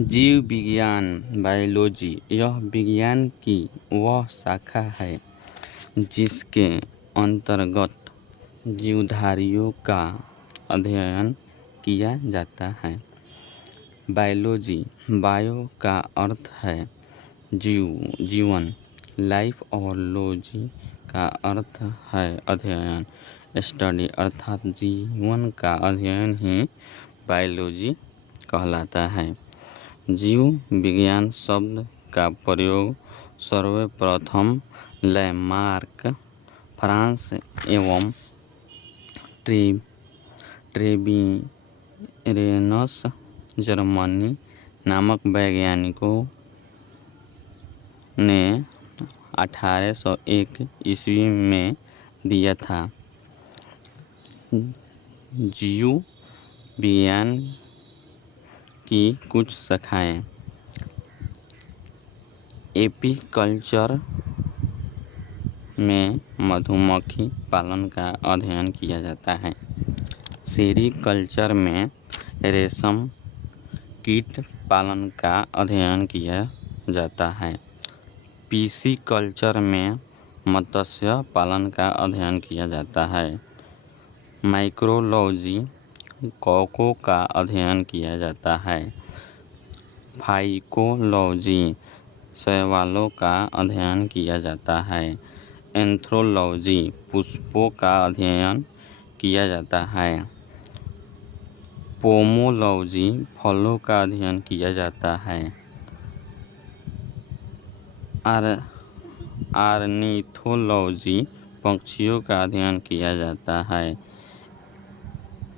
जीव विज्ञान बायोलॉजी यह विज्ञान की वह शाखा है जिसके अंतर्गत जीवधारियों का अध्ययन किया जाता है। बायोलॉजी बायो का अर्थ है जीवन, लाइफ और लॉजी का अर्थ है अध्ययन, स्टडी अर्थात जीवन का अध्ययन ही बायोलॉजी कहलाता है। जीव विज्ञान शब्द का प्रयोग सर्वप्रथम लैमार्क, फ्रांस एवं ट्रेविरेनस, जर्मनी नामक वैज्ञानिकों ने 1801 ईस्वी में दिया था। जीव विज्ञान की कुछ शाखाएं। एपीकल्चर में मधुमक्खी पालन का अध्ययन किया जाता है। सेरीकल्चर में रेशम कीट पालन का अध्ययन किया जाता है। पिसीकल्चर में मत्स्य पालन का अध्ययन किया जाता है। माइक्रोलॉजी कौकों का अध्ययन किया जाता है। फाइकोलॉजी शैवालों का अध्ययन किया जाता है। एंथ्रोलॉजी पुष्पों का अध्ययन किया जाता है। पोमोलॉजी फलों का अध्ययन किया जाता है। ऑर्निथोलॉजी पक्षियों का अध्ययन किया जाता है।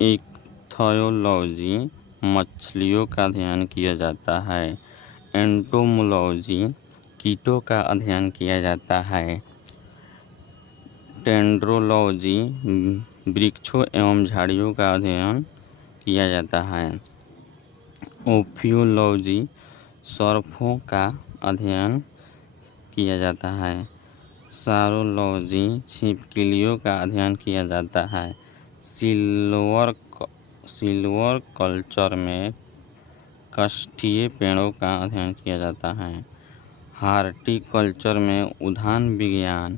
इक्थियोलॉजी मछलियों का अध्ययन किया जाता है। एंटोमोलॉजी कीटों का अध्ययन किया जाता है। डेंड्रोलॉजी वृक्षों एवं झाड़ियों का अध्ययन किया जाता है। ओफियोलॉजी सर्पों का अध्ययन किया जाता है। सारोलॉजी छिपकलियों का अध्ययन किया जाता है। सिल्वर कल्चर में काष्ठीय पेड़ों का अध्ययन किया जाता है। हार्टिकल्चर में उद्यान विज्ञान,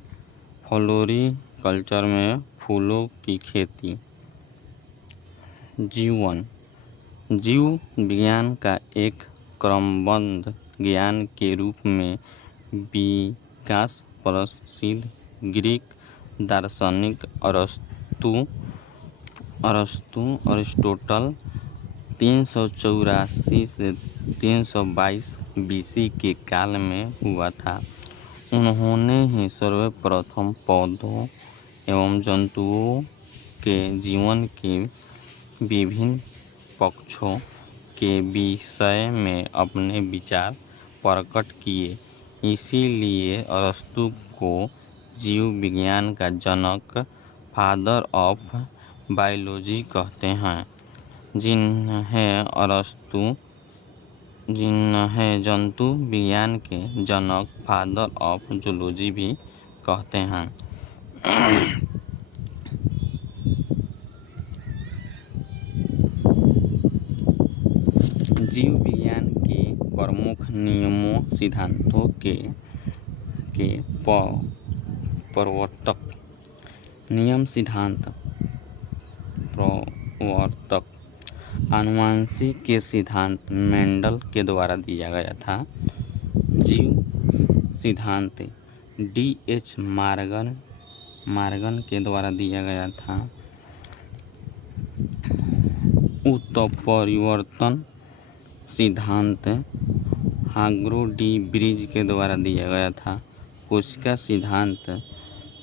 फ्लोरिकल्चर में फूलों की खेती। जीव विज्ञान का एक क्रमबद्ध ज्ञान के रूप में विकास प्रसिद्ध ग्रीक दार्शनिक अरिस्टोटल 384 से 322 बीसी के काल में हुआ था। उन्होंने ही सर्वप्रथम पौधों एवं जंतुओं के जीवन के विभिन्न पक्षों के विषय में अपने विचार प्रकट किए। इसीलिए अरस्तु को जीव विज्ञान का जनक, फादर ऑफ बायोलॉजी कहते हैं। जिन्हें जंतु विज्ञान के जनक, फादर ऑफ जूलॉजी भी कहते हैं। जीव विज्ञान के प्रमुख नियमों सिद्धांतों के प्रवर्तक। नियम सिद्धांत प्रवर्तक। आनुवंशिक के सिद्धांत मेंडल के द्वारा दिया गया था। जीव सिद्धांत D.H. मार्गन के द्वारा दिया गया था। उत्परिवर्तन सिद्धांत हार्ग्रो डी ब्रिज के द्वारा दिया गया था। कोशिका सिद्धांत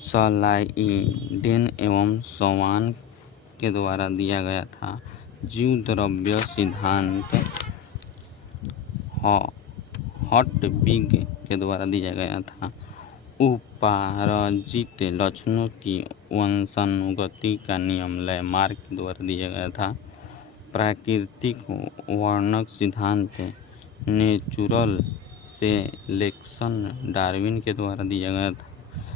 सलाइडेन एवं स्वान के द्वारा दिया गया था। जीव द्रव्य सिद्धांत हर्टविग के द्वारा दिया गया था। उपार्जित लक्षणों की वंशानुगति का नियम लैमार्क के द्वारा दिया गया था। प्राकृतिक वर्णक सिद्धांत नेचुरल सेलेक्शन डार्विन के द्वारा दिया गया था।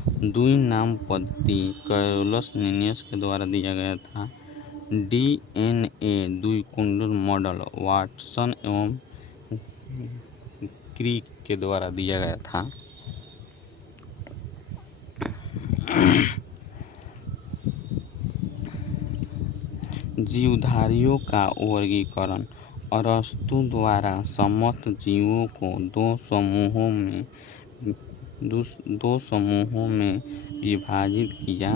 द्विनाम पद्धति कैरोलस लिनियस के द्वारा दिया गया था। DNA द्विकुंडल मॉडल वाटसन एवं क्री के द्वारा दिया गया था। जीवधारियों का वर्गीकरण। अरस्तु द्वारा समस्त जीवों को दो समूहों में विभाजित किया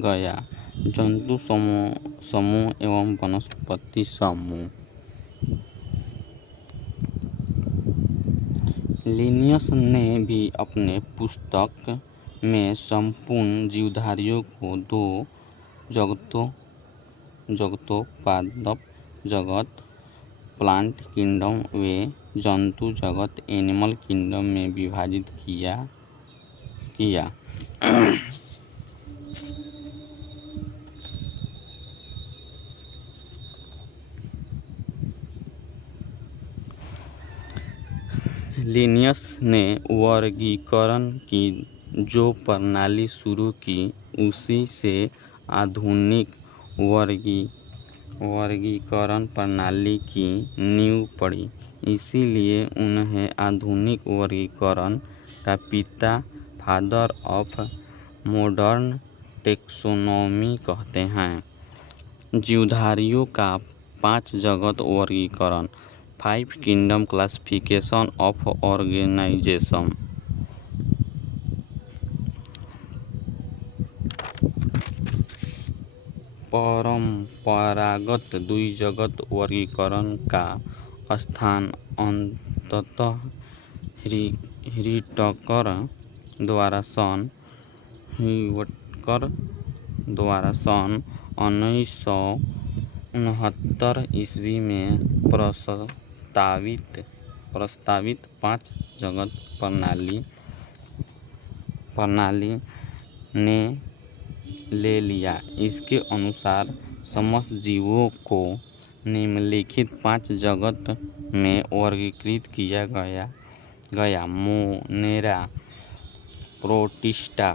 गया, जंतु समूह एवं वनस्पति समूह। लिनियस ने भी अपने पुस्तक में संपूर्ण जीवधारियों को दो जगतों पादप जगत प्लांट किंगडम व जंतु जगत एनिमल किंगडम में विभाजित किया। लिनियस ने वर्गीकरण की जो प्रणाली शुरू की, उसी से आधुनिक वर्गीकरण प्रणाली की नींव पड़ी। इसीलिए उन्हें आधुनिक वर्गीकरण का पिता, फादर ऑफ मॉडर्न टेक्सोनॉमी कहते हैं। जीवधारियों का 5 जगत वर्गीकरण, 5 किंगडम क्लासिफिकेशन ऑफ ऑर्गेनाइजेशन। परंपरागत द्विजगत वर्गीकरण का स्थान अंततः ह्विटकर द्वारा सन 1969 ईस्वी में प्रस्तावित 5 जगत प्रणाली ने ले लिया। इसके अनुसार समस्त जीवों को निम्नलिखित 5 जगत में वर्गीकृत किया गया। मोनेरा, प्रोटिस्टा,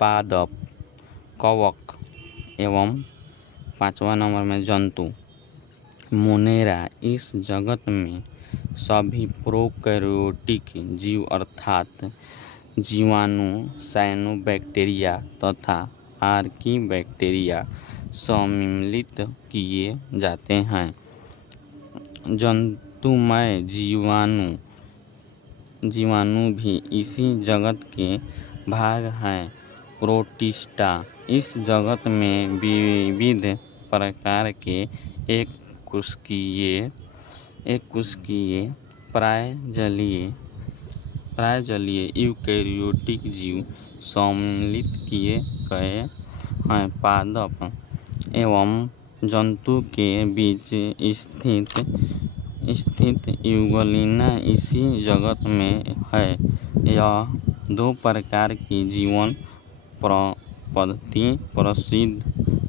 पादप, कवक एवं 5वां नंबर में जंतु। मोनेरा, इस जगत में सभी प्रोकैरियोटिक जीव अर्थात जीवाणु, साइनोबैक्टीरिया तथा आर्कीबैक्टीरिया सम्मिलित किए जाते हैं। जंतुमय जीवाणु भी इसी जगत के भाग हैं। प्रोटिस्टा, इस जगत में विविध प्रकार के एक कोशिकीय प्राय जलीय यूकेरियोटिक जीव सम्मिलित किए गए हैं। पादप एवं जंतु के बीच स्थित यूग्लिना इसी जगत में है। यह 2 प्रकार की जीवन पद्धति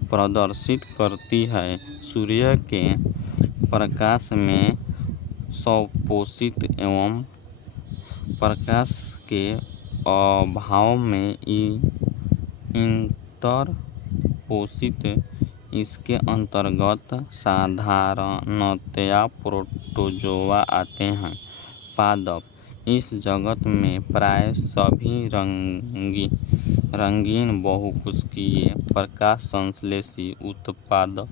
प्रदर्शित करती है। सूर्य के प्रकाश में स्वपोषित एवं प्रकाश के अभाव में इंटरपोषित। इसके अंतर्गत साधारणतया प्रोटोजोआ आते हैं। पादप, इस जगत में प्राय सभी रंगीन बहुकोशिकीय प्रकाश संश्लेषी उत्पादक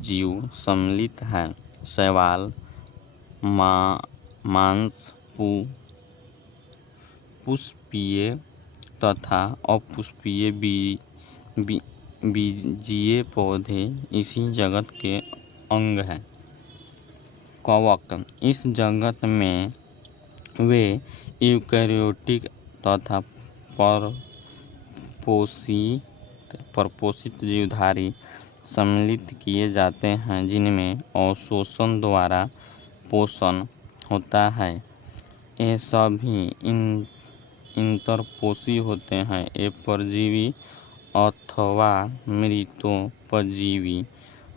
जीव सम्मिलित हैं। शैवाल, मांस, पुष्पीय तथा अपुष्पीय बीजीय पौधे इसी जगत के अंग हैं। कवक, इस जगत में वे यूकेरियोटिक तथा परपोषित जीवधारी सम्मिलित किए जाते हैं, जिनमें अवशोषण द्वारा पोषण होता है। ये सभी इंटरपोषी होते हैं। ये परजीवी अथवा मृतोपजीवी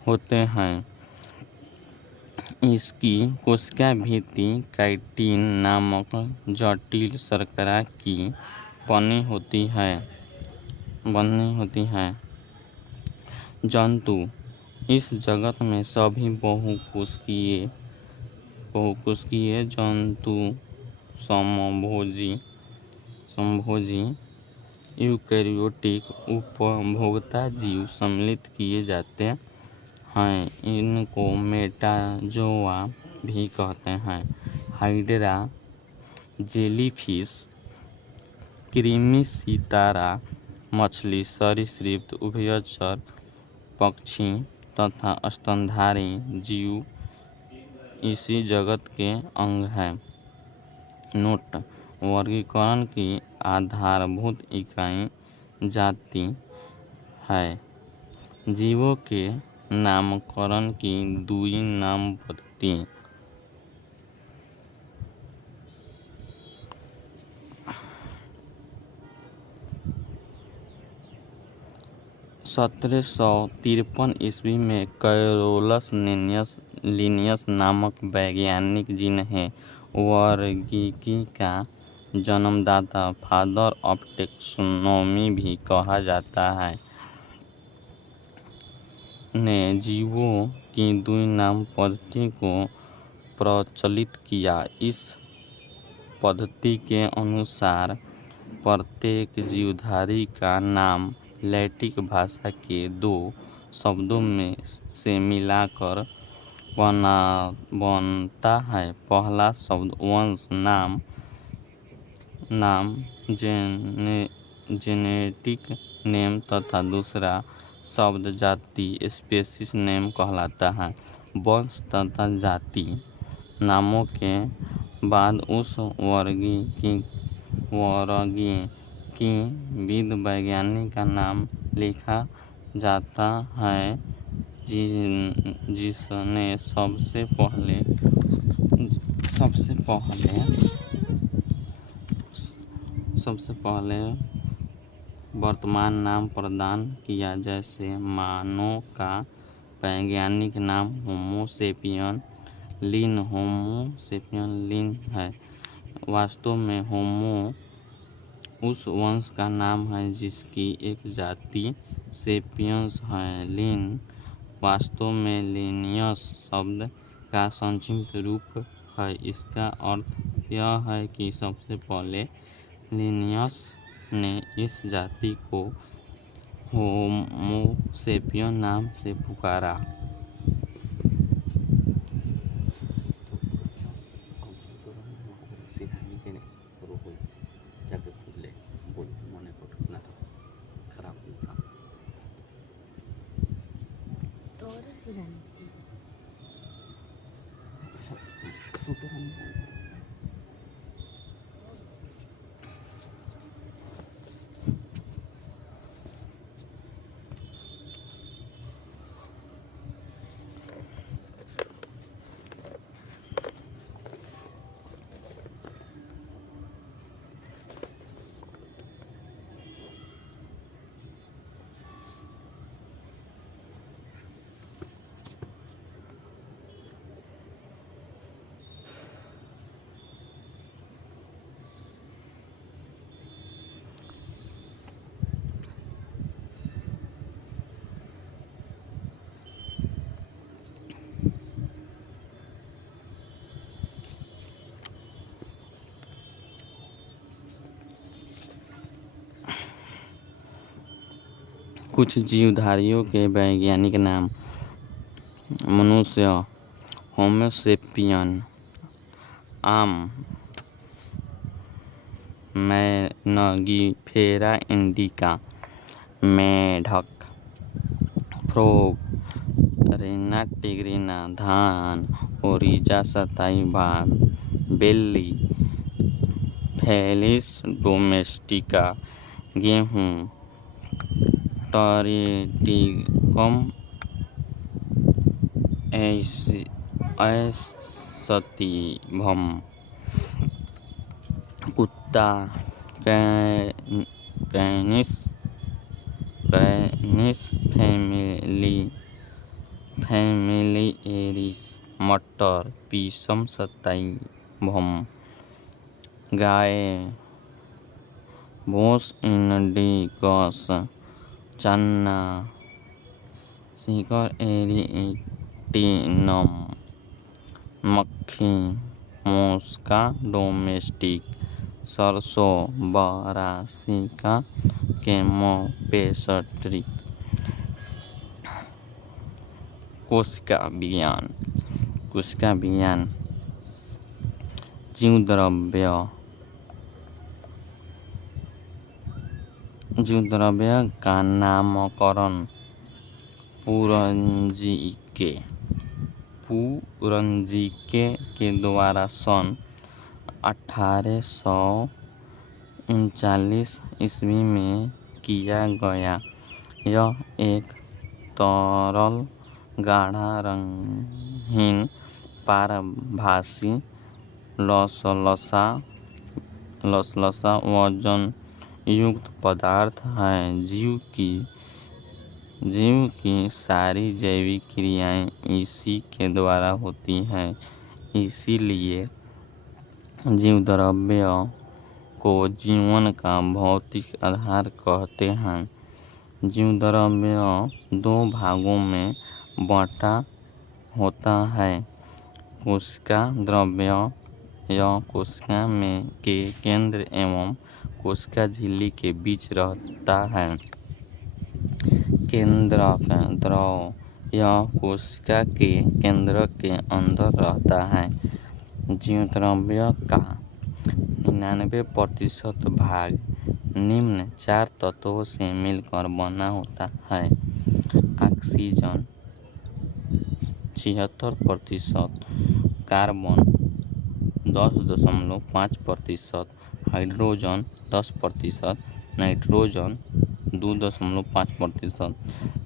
होते हैं। इसकी कोशिका भित्ति काइटिन नामक जटिल शर्करा की बनी होती है। जंतु, इस जगत में सभी बहुकोशिकीय बहुकोशिकीय जंतु समभोजी यूकेरियोटिक उपभोक्ता जीव सम्मिलित किए जाते हैं। इनको मेटाजोआ भी कहते हैं। हाइड्रा, जेलीफिश, कृमि, सितारा, मछली, सरीसृप, उभयचर पक्षी तथा स्तनधारी जीव इसी जगत के अंग हैं। नोट: वर्गीकरण की आधारभूत इकाई जाति है। जीवों के नामकरण की दुई नाम पद्धति। 1753 ईस्वी में कैरोलस लिनियस नामक वैज्ञानिक, जिन्हें वर्गीकी का जन्मदाता, फादर ऑफ टैक्सोनॉमी भी कहा जाता है, ने जीवों की दुई नाम पद्धति को प्रचलित किया। इस पद्धति के अनुसार प्रत्येक जीवधारी का नाम लैटिन भाषा के दो शब्दों में से मिलकर बनता है। पहला शब्द वंश नाम जेनेटिक नेम तथा दूसरा शब्द जाति स्पीशीज नेम कहलाता है। वंश तथा जाति नामों के बाद उस वर्गीकृत वैज्ञानिक का नाम लिखा जाता है, जिसने सबसे पहले वर्तमान नाम प्रदान किया। जैसे मानव का वैज्ञानिक नाम होमो सेपियन लिन है। वास्तव में होमो उस वंश का नाम है जिसकी एक जाति सेपियंस है। लिन वास्तव में लिनियस शब्द का संक्षिप्त रूप है। इसका अर्थ यह है कि सबसे पहले लिनियस ने इस जाति को होमो सेपियन नाम से पुकारा। कुछ जीवधारियों के वैज्ञानिक नाम: मनुष्य होमो सेपियन, आम मैनगीफेरा इंडिका, मेढक फ्रॉग, रेना टिग्रिना, धान, ओरिजा सताइवा, बेली, फेलिस डोमेस्टिका, गेहूँ, टरिटिकम एसटिवम, कुत्ता, कैनिस फैमिलिएरिस, मटर, पीसम सताइवम, गाय, बोस इंडिकस, चन्ना, सिकर एरिएटिनम, मक्खी मोस्का डोमेस्टिक, सरसों ब्रासिका केमोपेस्ट्रिक। कोशिका विज्ञान जीवद्रव्य का नामकरण पुरंजिके के द्वारा सन 1839 ईस्वी में किया गया। यह एक तरल गाढ़ा रंगहीन पारभासी लसलसा वजन युक्त पदार्थ है। जीव की सारी जैविक क्रियाएं इसी के द्वारा होती हैं। इसीलिए जीवद्रव्य को जीवन का भौतिक आधार कहते हैं। जीवद्रव्य दो भागों में बंटा होता है। कोशिका द्रव्य यह कोशिका में के केंद्र एवं कोशिका झिल्ली के बीच रहता है। केंद्रक द्रव यह कोशिका के केंद्र के अंदर रहता है। जीवद्रव्य का 99% भाग निम्न 4 तत्वों से मिलकर बना होता है। Oxygen 76%, carbon 10.5%, hydrogen 10%, nitrogen 2.5%।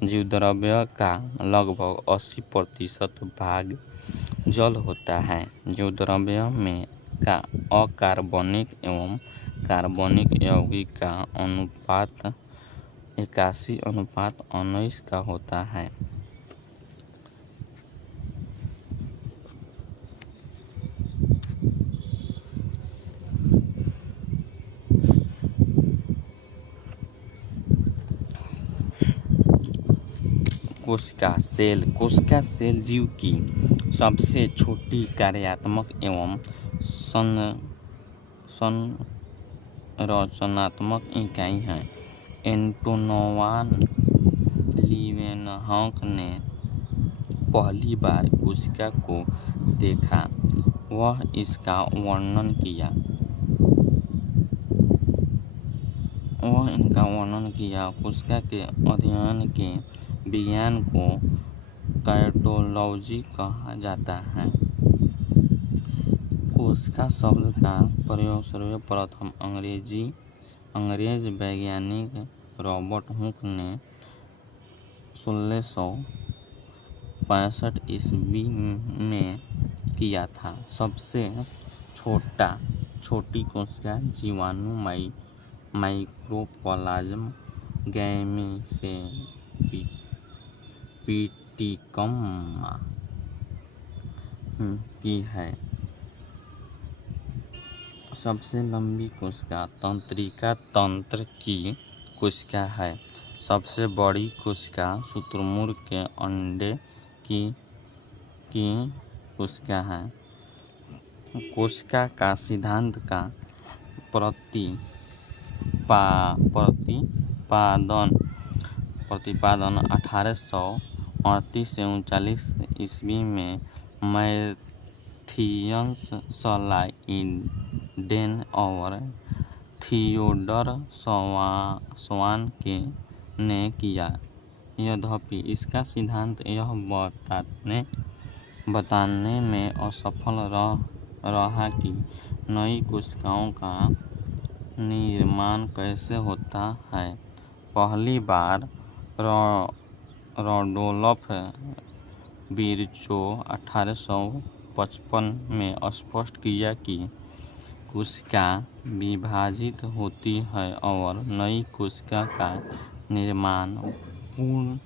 जीवद्रव्य का लगभग 80% भाग जल होता है। जीवद्रव्य में का अकार्बनिक एवं कार्बनिक यौगिक का अनुपात 81:19 का होता है। कोशिका सेल जीव की सबसे छोटी कार्यात्मक एवं संरचनात्मक इकाई है। एंटोनोवा लीवेनहॉक ने पहली बार कोशिका को देखा। वह इनका वर्णन किया। कोशिका के अध्ययन के विज्ञान को साइटोलॉजी कहा जाता है। कोशिका शब्द का प्रयोग सर्वप्रथम अंग्रेज वैज्ञानिक रॉबर्ट हुक ने 1665 ईस्वी में किया था। सबसे छोटी कोशिका जीवाणु माइक्रोप्लाज्म गैमीसेपिटिकम की है। सबसे लंबी कोशिका तंत्रिका तंत्र की कोशिका है। सबसे बड़ी कोशिका शुतुरमुर्ग के अंडे की कोशिका है। कोशिका का सिद्धांत का प्रतिपादन 1838 से 39 ईस्वी में मैथियस स्लाइडेन और थियोडर स्वान ने किया। यद्यपि इसका सिद्धांत यह बताने में असफल रहा कि नई कोशिकाओं का निर्माण कैसे होता है। पहली बार रडोल्फ विर्चो 1855 में स्पष्ट किया कि कोशिका विभाजित होती है और नई कोशिका का निर्माण पूर्ण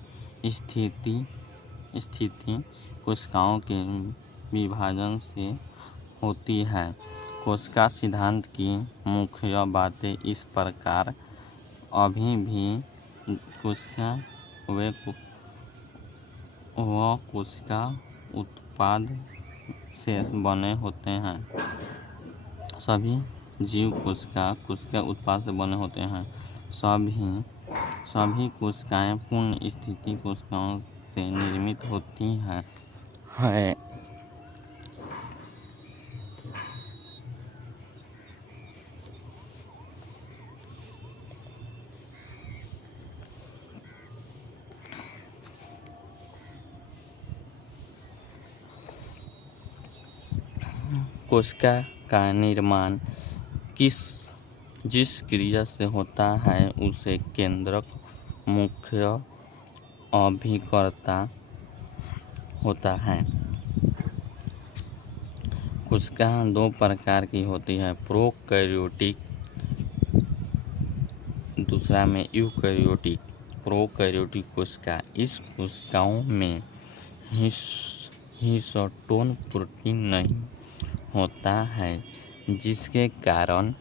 स्थिति कोशिकाओं के विभाजन से होती है। कोशिका सिद्धांत की मुख्य बातें इस प्रकार अभी भी कोशिका व कोशिका उत्पाद से बने होते हैं। सभी जीव कोशिका उत्पाद से बने होते हैं। सभी कोशिकाएं पूर्ण स्थिति कोशिकाओं से निर्मित होती हैं। कोशिका का निर्माण जिस क्रिया से होता है उसे केंद्रक मुख्य अभिकर्ता होता है। कोशिका दो प्रकार की होती है, प्रोकैरियोटिक, दूसरा में यूकैरियोटिक। प्रोकैरियोटिक कोशिका, इस कोशिकाओं में हिस्टोन प्रोटीन नहीं होता है, जिसके कारण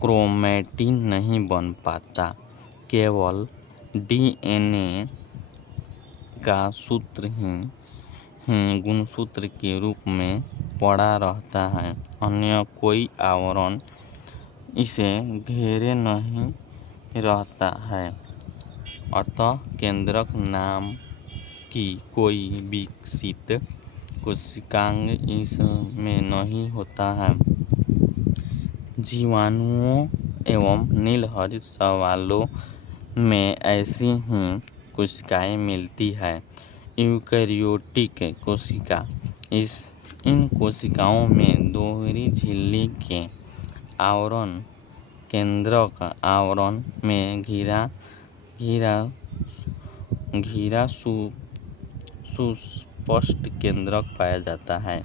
क्रोमैटिन नहीं बन पाता। केवल डीएनए का सूत्र ही गुणसूत्र के रूप में पड़ा रहता है, अन्य कोई आवरण इसे घेरे नहीं रहता है। अतः केंद्रक नाम की कोई विकसित कोशिकांग इसमें नहीं होता है। जीवाणुओं एवं नीलहरित शैवालों में ऐसी ही कोशिकाएं मिलती है। यूकैरियोटिक कोशिका, इन कोशिकाओं में दोहरी झिल्ली के आवरण केंद्रक आवरण में घिरा सुस्पष्ट केंद्रक पाया जाता है,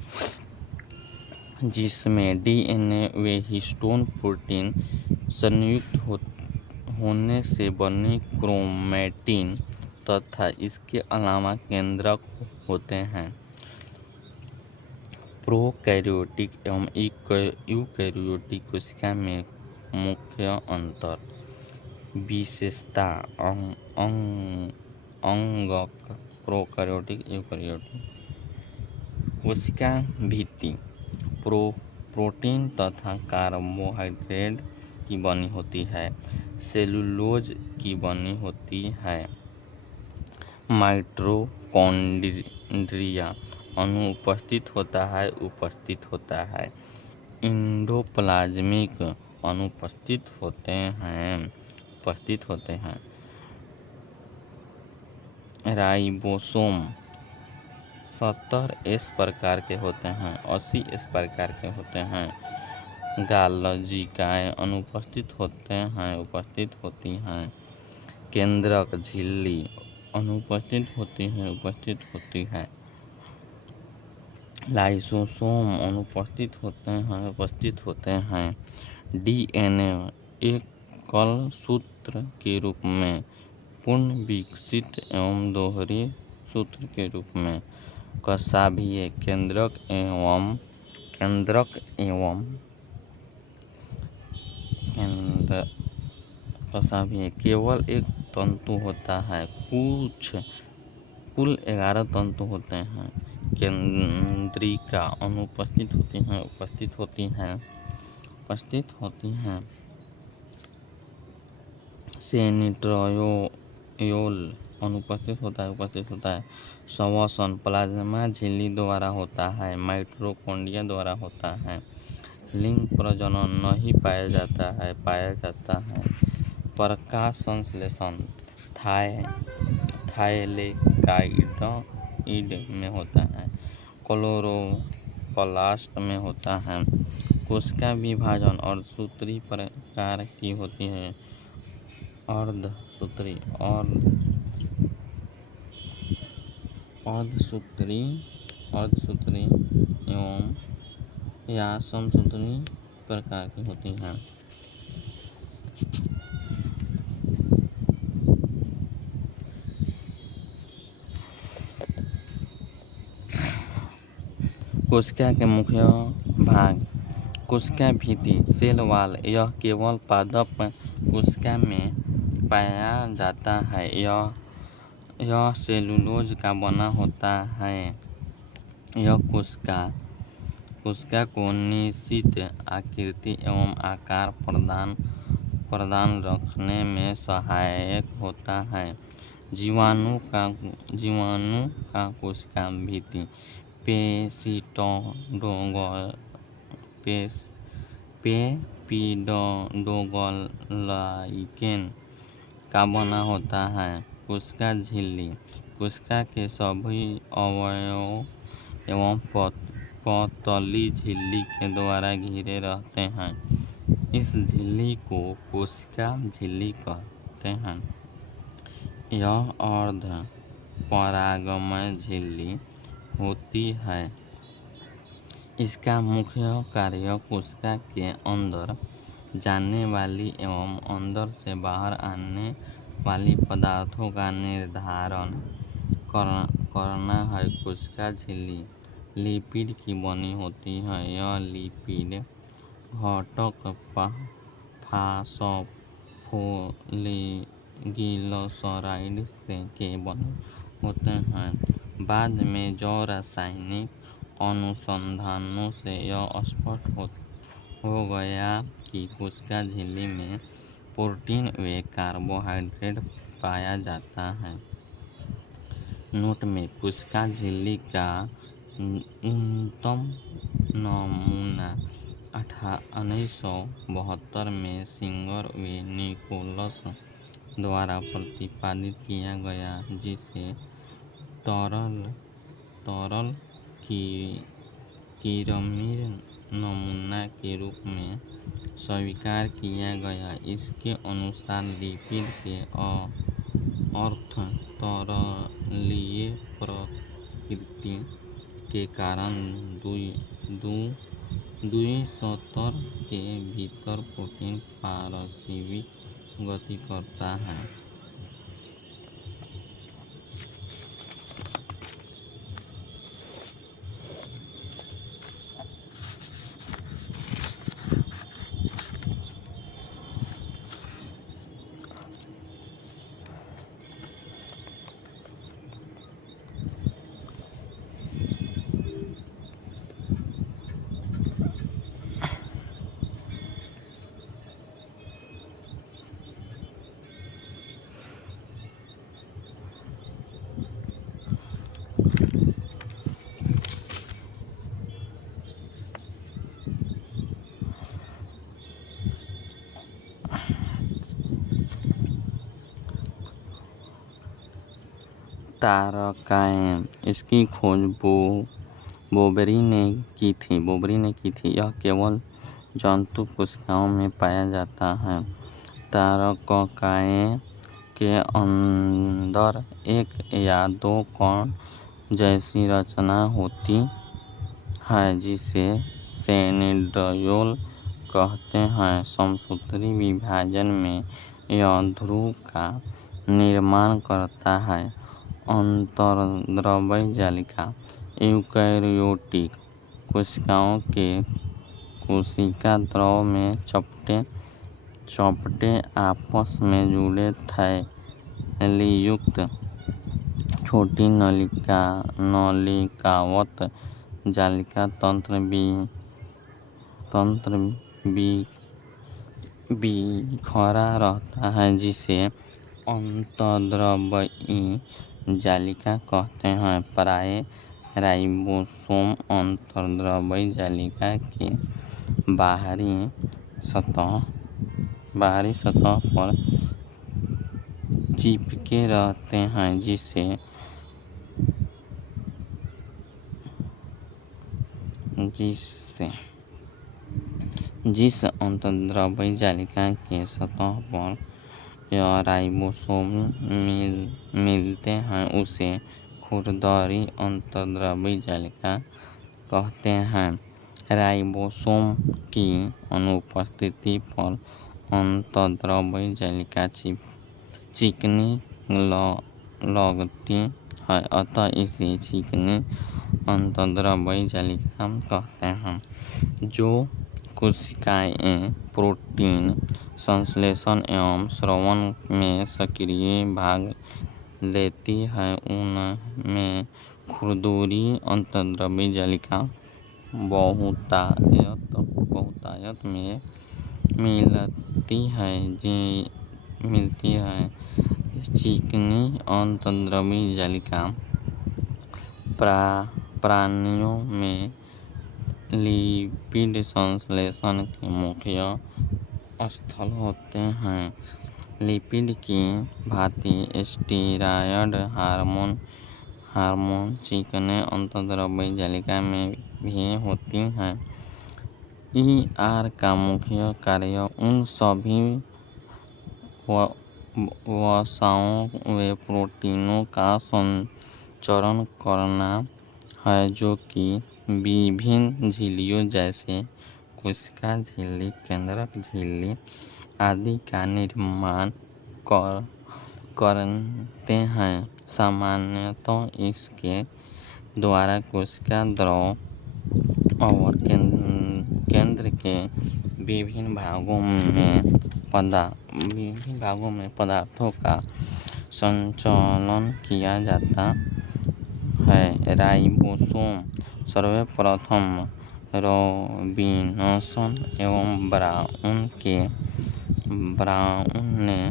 जिसमें डीएनए व हिस्टोन प्रोटीन संयुक्त होने से बनी क्रोमैटिन तथा इसके अलावा केंद्रक होते हैं। प्रोकैरियोटिक एवं यूकैरियोटिक कोशिका में मुख्य अंतर, विशेषता, अंगक, प्रोकैरियोटिक यूकैरियोटिक। कोशिका भित्ति प्रोटीन तथा कार्बोहाइड्रेट की बनी होती है, सेलुलोज की बनी होती है। माइटोकॉन्ड्रिया अनुपस्थित होता है। एंडोप्लाज्मिक अनुपस्थित होते हैं। राइबोसोम 70 इस प्रकार के होते हैं, 80 इस प्रकार के होते हैं। गालजिकाएं अनुपस्थित होती हैं। केंद्रक झिल्ली अनुपस्थित होती है। लाइसोसोम अनुपस्थित होते हैं। डीएनए एकल सूत्र के रूप में, पूर्ण विकसित एवं दोहरी सूत्र के रूप में। कशाभिय केंद्रक केवल एक तंतु होता है, कुल 11 तंतु होते हैं। केंद्रिका अनुपस्थित होती हैं। सेंट्रियोल अनुपस्थित होता है। श्वसन प्लाज्मा झिल्ली द्वारा होता है, माइटोकॉन्ड्रिया द्वारा होता है। लिंग प्रजनन नहीं पाया जाता है। प्रकाश संश्लेषण थायलेकाइड में होता है, क्लोरोप्लास्ट में होता है। कोशिका विभाजन अर्धसूत्री प्रकार की होती है। अर्धसूत्री एवं या समसूत्री प्रकार की होती हैं। कोशिका के मुख्य भाग, कोशिका भित्ति, सेल वॉल, यह केवल पादप कोशिका में पाया जाता है। यह सेलुलोज का बना होता है। यह कोशिका कोशिका को निश्चित आकृति एवं आकार प्रदान रखने में सहायक होता है। जीवाणु का कोशिका भित्ति पेप्टिडोग्लाइकेन का बना होता है। कोशिका झिल्ली कोशिका के सभी अवयव एवं पतली झिल्ली के द्वारा घिरे रहते हैं। इस झिल्ली को कोशिका झिल्ली कहते हैं। यह अर्ध परागमय झिल्ली होती है। इसका मुख्य कार्य कोशिका के अंदर जाने वाली एवं अंदर से बाहर आने वाली पदार्थों का निर्धारण करना है। कोशिका झिल्ली लिपिड की बनी होती है। यह लिपिड घटक फास्फोलिग्लिसराइड के बने होते हैं। बाद में जो रासायनिक अनुसंधानों से यह स्पष्ट हो गया कि कोशिका झिल्ली में प्रोटीन व कार्बोहाइड्रेट पाया जाता है। नोट में कोशिका झिल्ली का न्यूनतम नमूना 1972 में सिंगर व निकोलस द्वारा प्रतिपादित किया गया, जिसे तरल किरमिर नमूना के रूप में स्वीकार किया गया। इसके अनुसार लिपिड के अर्ध तरलीय प्रकृति के कारण द्विस्तर के भीतर प्रोटीन पारस्परिक गति करता है। तारकाएं, इसकी खोज बोबरी ने की थी। यह केवल जंतु कोशिकाओं में पाया जाता है। तारकाएं के अंदर एक या दो कण जैसी रचना होती है, जिसे सेंट्रियोल कहते हैं। समसूत्री विभाजन में यह ध्रुव का निर्माण करता है। अंतर्द्रव्य जालिका यूकैरियोटिक कोशिकाओं के कोशिका द्रव में चपटे आपस में जुड़े थैलीयुक्त छोटी नलिकावत जालिका तंत्र बिखरा रहता है, जिसे अंतर्द्रव्यी जालिका कहते हैं। प्राय राइबोसोम अंतर्द्रव्यी जालिका के बाहरी सतह पर चिपके रहते हैं, जिस अंतर्द्रव्यी जालिका के सतह पर यह राइबोसोम मिलते हैं, उसे खुरदरी अंतर्द्रव्यी जालिका कहते हैं। राइबोसोम की अनुपस्थिति पर अंतर्द्रव्यी जालिका चिकनी लगती है, अतः इसे चिकनी अंतर्द्रव्यी जालिका कहते हैं। जो कोशिकाएं प्रोटीन संश्लेषण एवं स्रवण में सक्रिय भाग लेती हैं, उनमें खुरदरी अंतर्द्रव्यी जालिका बहुतायत में मिलती है। चिकनी अंतर्द्रव्य जालिका प्राणियों में लिपिड संश्लेषण के मुख्य स्थल होते हैं। लिपिड की भांति स्टेरॉयड हार्मोन चिकने अंतर्द्रव्य जालिका में भी होती हैं। ER का मुख्य कार्य उन सभी वसाओं व प्रोटीनों का संचरण करना है जो कि विभिन्न झिल्लियों जैसे कोशिका झिल्ली, केंद्रक झिल्ली आदि का निर्माण करते हैं। सामान्यतः इसके द्वारा कोशिका द्रव और केंद्र के विभिन्न भागों में पदार्थों का संचलन किया जाता है। राइबोसोम सर्वप्रथम रॉबिन्सन एवं ब्राउन ने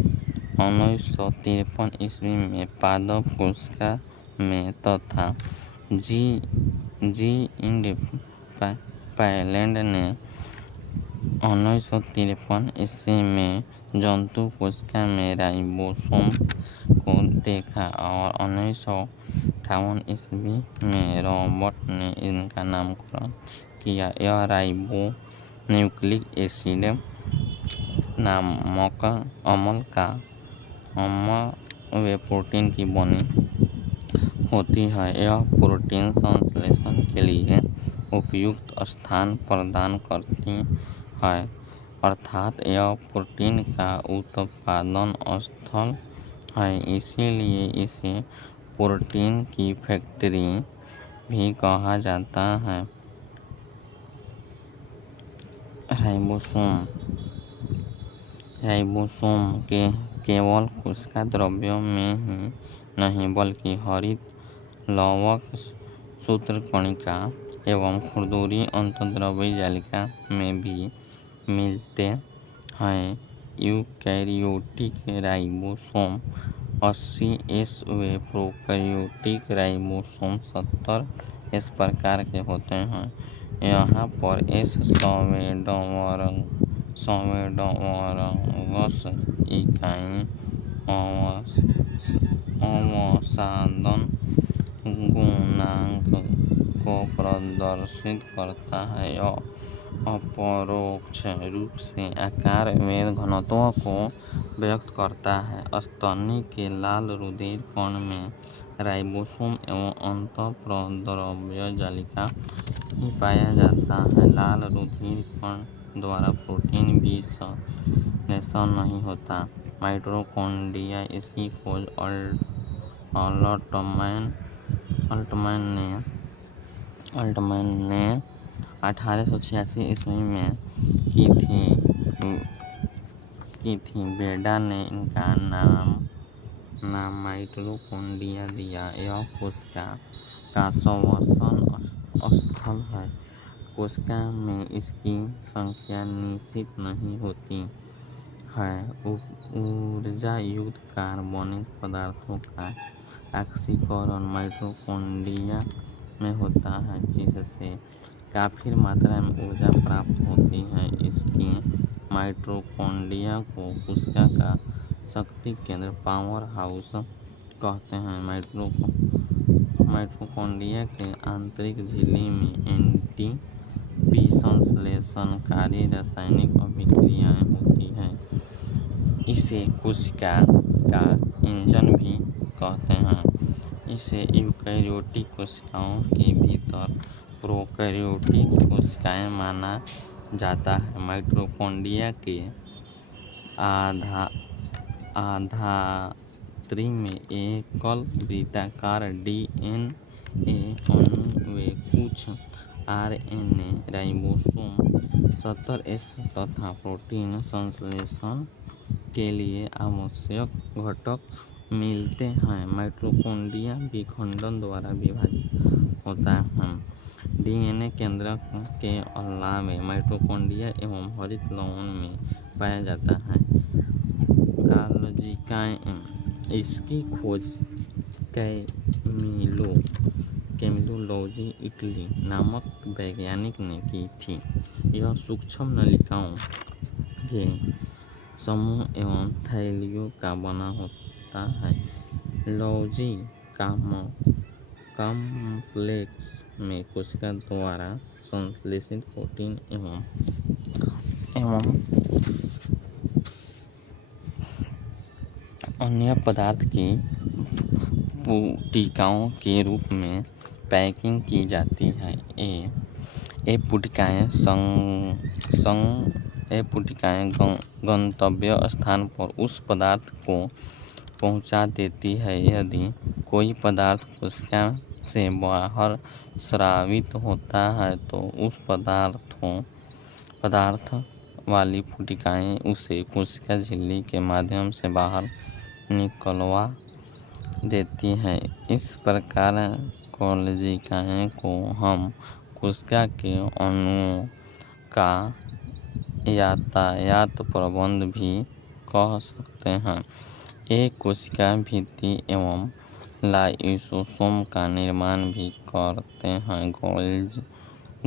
1953 ईस्वी में पादप कोशिका में तथा जी पैलेंड ने 1953 ईस्वी में जंतु कोशिका में राइबोसोम को देखा और 1958 ईस्वी में रॉबर्ट ने इनका नामकरण किया। यह राइबो न्यूक्लिक एसिड नामक अम्ल व प्रोटीन की बनी होती है। यह प्रोटीन संश्लेषण के लिए उपयुक्त स्थान प्रदान करती है, अर्थात यह प्रोटीन का उत्पादन स्थल है। इसीलिए इसे प्रोटीन की फैक्ट्री भी कहा जाता है। राइबोसोम के केवल कोशिका द्रव्यों में ही नहीं बल्कि हरित लवक, सूत्रकणिका एवं खुरदुरी अंतर्द्रव्य जालिका में भी मिलते हैं। यूकैरियोटिक राइबोसोम 80S व प्रोकैरियोटिक राइबोसोम 70S प्रकार के होते हैं। यहाँ पर S संवेदनवश इकाई अवसादन गुणांक को प्रदर्शित करता है। यह अपरोक्ष रूप से आकार व घनत्व को व्यक्त करता है। स्तनी के लाल रुधिर कण में राइबोसोम एवं अंतःप्रद्रव्य जालिका ही पाया जाता है। लाल रुधिर कण द्वारा प्रोटीन भी संश्लेषण नहीं होता। माइटोकॉन्ड्रिया इसकी खोज अल्टमैन ने 1886 ईस्वी में की थी। बेडा ने इनका नाम माइटोकॉन्ड्रिया दिया। यह कोशिका का संवहन स्थल है। कोशिका में इसकी संख्या निश्चित नहीं होती है। ऊर्जा युक्त कार्बनिक पदार्थों का ऑक्सीकरण माइटोकॉन्ड्रिया में होता है, जिससे काफी मात्रा में ऊर्जा प्राप्त होती है। इसकी माइटोकॉन्ड्रिया को कोशिका का शक्ति केंद्र पावर हाउस कहते हैं। माइटोकॉन्ड्रिया के आंतरिक झिल्ली में एटीपी संश्लेषणकारी रासायनिक अभिक्रियाएं होती हैं। इसे कोशिका का इंजन भी कहते हैं। इसे यूकैरियोटिक कोशिकाओं के भीतर प्रोकैरियोटिक कोशिकाएं माना जाता है। माइटोकॉन्ड्रिया के आधात्री में एकल वृत्ताकार DNA अणु व कुछ RNA राइबोसोम 70S तथा प्रोटीन संश्लेषण के लिए आवश्यक घटक मिलते हैं। माइटोकॉन्ड्रिया विखंडन द्वारा विभाजित होता है। डीएनए केंद्रक के अलावे माइटोकॉन्ड्रिया एवं हरित लवण में पाया जाता है। गॉल्गी इसकी खोज कैमिलोलॉजी इटली नामक वैज्ञानिक ने की थी। यह सूक्ष्म नलिकाओं के समूह एवं थैलियों का बना होता है। लॉजी कॉम्प्लेक्स में कोशिका द्वारा संश्लेषित प्रोटीन एवं अन्य पदार्थ की पुटिकाओं के रूप में पैकिंग की जाती है। ये पुटिकाएं गंतव्य स्थान पर उस पदार्थ को पहुंचा देती है। यदि कोई पदार्थ कोशिका से बाहर स्रावित होता है तो उस पदार्थ वाली पुटिकाएं उसे कोशिका झिल्ली के माध्यम से बाहर निकलवा देती हैं। इस प्रकार कोशिकाएं को हम कोशिका के अणुओं का यातायात प्रबंध भी कह सकते हैं। एक कोशिका भित्ति एवं लाइसोसोम का निर्माण भी करते हैं।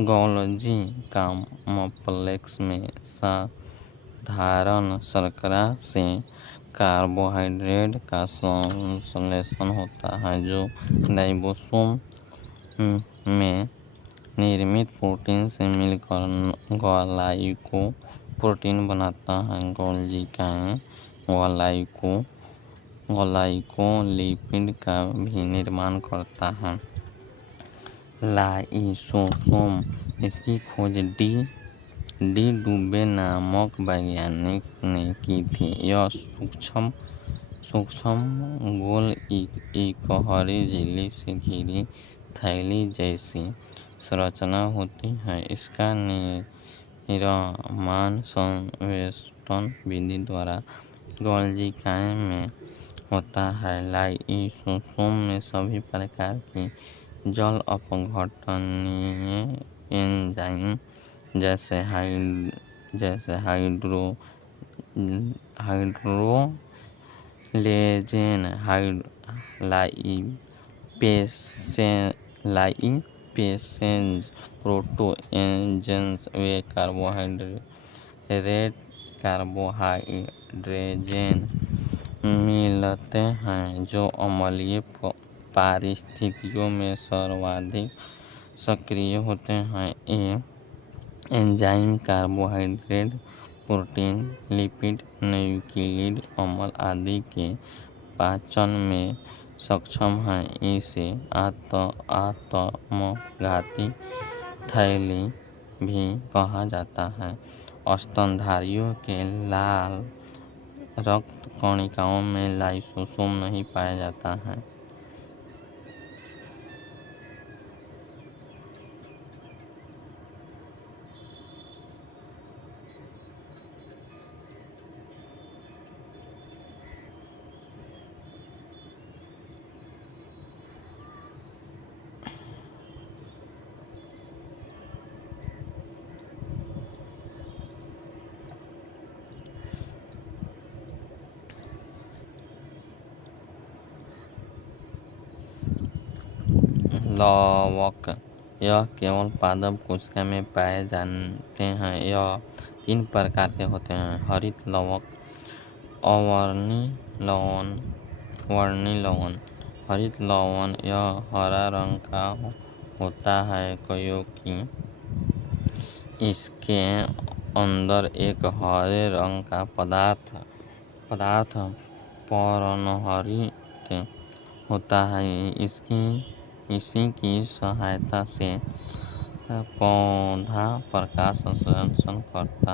गॉल्गी कॉम्प्लेक्स में साधारण शर्करा से कार्बोहाइड्रेट का संश्लेषण होता है जो राइबोसोम में निर्मित प्रोटीन से मिलकर ग्लाइकोप्रोटीन बनाता है। गॉल्गिकाएं ग्लाइकोलिपिड का भी निर्माण करता है। लाइसोसोम इसकी खोज डी डुबे नामक वैज्ञानिक ने की थी। यह सूक्ष्म गोल इकहरी झिल्ली से घिरी थैली जैसी संरचना होती है। इसका निर्माण संवेष्टन विधि द्वारा गॉल्गिकाएं में होता है। लाइसोसोम में सभी प्रकार की जल अपघटनीय एंजाइम जैसे हाइड्रोलेजेन, लाइपेसेज, प्रोटोएंजेन्स वे कार्बोहाइड्रेजेन मिलते हैं जो अम्लीय परिस्थितियों में सर्वाधिक सक्रिय होते हैं। ये enzyme carbohydrate, protein, lipid, nucleic अम्ल आदि के पाचन में सक्षम हैं। इसे आत्मघाती थैली भी कहा जाता है। स्तनधारियों के लाल रक्त कणिकाओं में लाइसोसोम नहीं पाया जाता है। लवक यह केवल पादप कोशिका में पाए जाते हैं। यह 3 प्रकार के होते हैं: हरित लवक, वर्णी लवण। हरित लवण यह हरा रंग का होता है क्योंकि इसके अंदर एक हरे रंग का पदार्थ पर्णहरित होता है। इसी की सहायता से पौधा प्रकाश संश्लेषण करता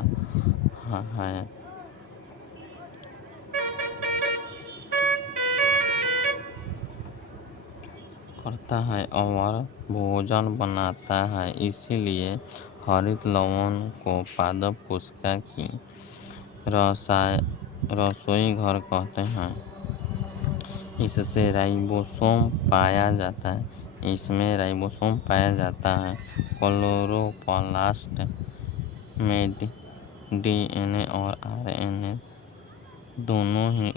है और भोजन बनाता है। इसीलिए हरित लवण को पादप कोशिका की रसोई घर कहते हैं। इससे राइबोसोम पाया जाता है। इसमें राइबोसोम पाया जाता है। क्लोरोप्लास्ट में डीएनए और आरएनए दोनों ही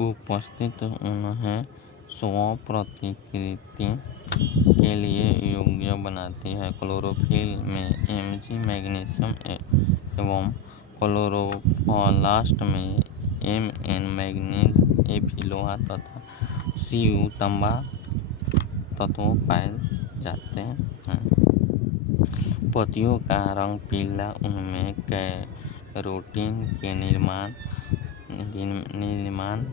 उपस्थित उन्हें स्वप्रतिकृति के लिए योग्य बनाती है। क्लोरोफिल में Mg मैग्नीशियम एवं क्लोरोप्लास्ट में Mn मैग्नीज, Fe लोहा तथा Cu तांबा तत्व पाए जाते हैं। पत्तियों का रंग पीला उनमें कैरोटीन के निर्माण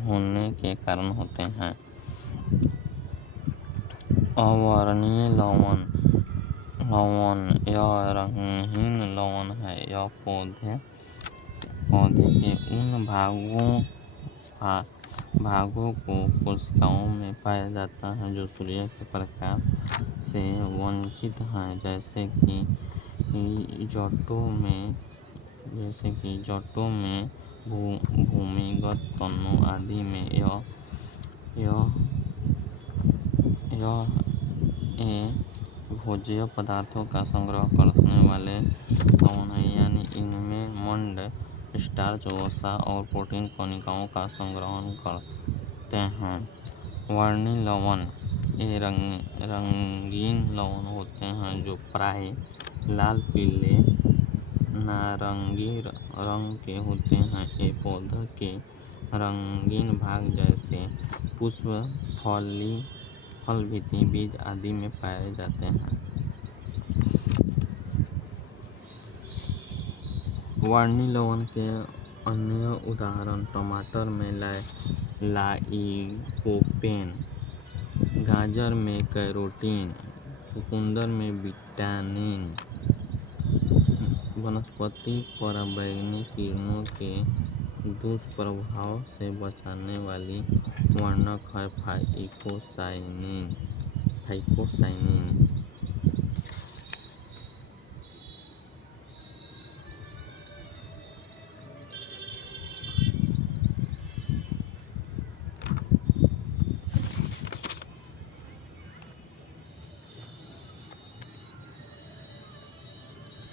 होने के कारण होते हैं। अवर्णीय लवण यह रंगहीन लवण है। यह पौधे के उन भागों को कोशिकाओं में पाया जाता है जो सूर्य के प्रकाश से वंचित हैं, जैसे कि जटों में भूमिगत तनों आदि में। ये भोज्य पदार्थों का संग्रह करने वाले लवण हैं, यानी इनमें मंड, स्टार्च, वसा और प्रोटीन कणिकाओं का संग्रहण करते हैं। वर्णीय लवण ये रंगीन लवण होते हैं जो प्रायः लाल, पीले, नारंगी रंग के होते हैं। ये पौधे के रंगीन भाग जैसे पुष्प, फल, भित्ति, बीज आदि में पाए जाते हैं। वर्णीय लवण के अन्य उदाहरण टमाटर में लाइकोपेन, गाजर में कैरोटीन, चुकंदर में विटामिन, वनस्पति पराबैंगनी किरणों के दुष्प्रभाव से बचाने वाली वर्णक है फाइकोसाइनिन।